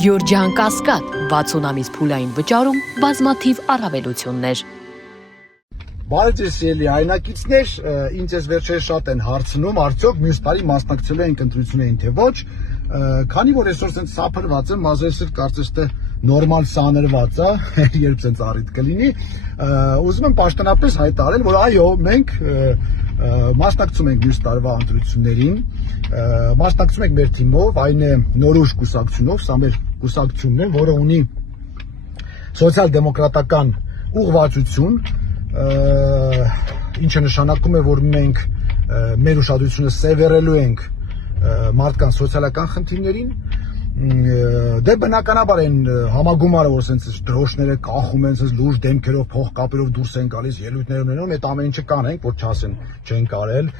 Գյորջյան Կասկադ 60 ամիս փուլային վճարում բազմաթիվ առավելություններ։ Բարև ձեզ սիրելի հայրենակիցներ, ինձ այս վերջերս շատ են հարցնում, արդյոք մյուս տարի մասնակցելու ենք ընտրություններին թե ոչ, քանի որ այսօր ցենց սափրված եմ, մազերս կարծես թե նորմալ սանրված է, երբ ցենց առիթ կլինի, ուզում եմ պաշտոնապես հայտարարել, որ այո, մենք մասնակցում ենք մյուս տարվա ընտրություններին, մասնակցում ենք մեր թիմով, այն է Նորույշ կուսակցությունով, սա մեր կուսակցությունն է, որը ունի սոցիալ-դեմոկրատական ուղղվածություն, ինչը նշանակում է, որ մենք մեր ուշադրությունը սևեռելու ենք մարդկանց սոցիալական խնդիրներին, դե բնականաբար են համագումարը, որ սենց դրոշները կախում են, սենց լուրջ դեմքերով, փողկապերով դուրս են գալիս, ելույթներ ունենում, այդ ամեն ինչը կանենք, որ չասեն չենք արել,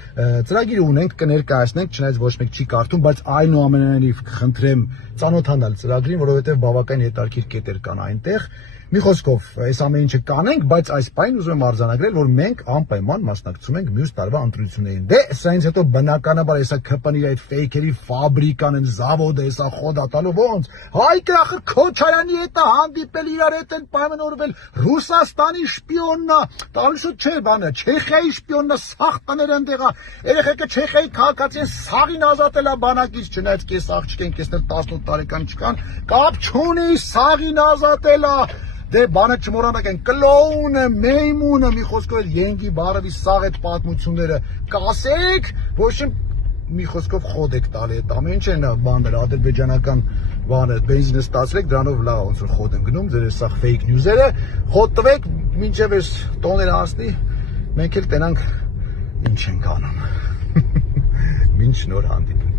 ծրագիր ունենք, կներկայացնենք, չնայած ոչ մեկ չի կարդում, բայց այնուամենայնիվ կխնդրեմ ծանոթանալ ծրագրին, որովհետև բավական հետաքրքիր կետեր կան այնտեղ։ Մի խոսքով, այս ամեն ինչը կանենք, բայց այս պայն ուզում եմ արձանագրել, որ մենք անպայման մասնակցում ենք մյուս տարվա ընտրություններին։ Դե սրանից հետո բնականաբար հեսա ԿՊՆ-ի այդ ֆեյքերի ֆաբրիկան, այն զավոդը, հեսա խոդատալու ոնց, Հայկը ախր Քոչարյանի հետ է հանդիպել, իրար հետ են պայմանավորվել, Ռուսաստանի շպիոնն է, տալուշոտ չէ բանը, Չեխիայի շպիոնն է, սաղ տներ ընդեղ է, երեխեքը Չեխիայի քաղաքացի են, սաղին ազատել է բանակից, չնայած կես աղջիկ են, կեսներ 18 տարեկան չկան, կապ չունի, սաղին ազատել է։ Դե բանը չմոռանաք են կլոունը, մեյմունը, մի խոսքով ենգի բարևի սաղ այդ պատմությունները կասեք, ոչ իմ մի խոսքով խոդ եք տալի այդ ամեն ինչ են բաները, ադրբեջանական բանը, բենզինը ստացրեք, դրանով լավ ոնց որ խոդ են գնում, ձեր սաղ ֆեյք նյուզերը, խոդ տվեք, մինչև այս տոները հասնի, մենք էլ տենանք ինչ ենք անում։ Մինչ նոր հանդիպում։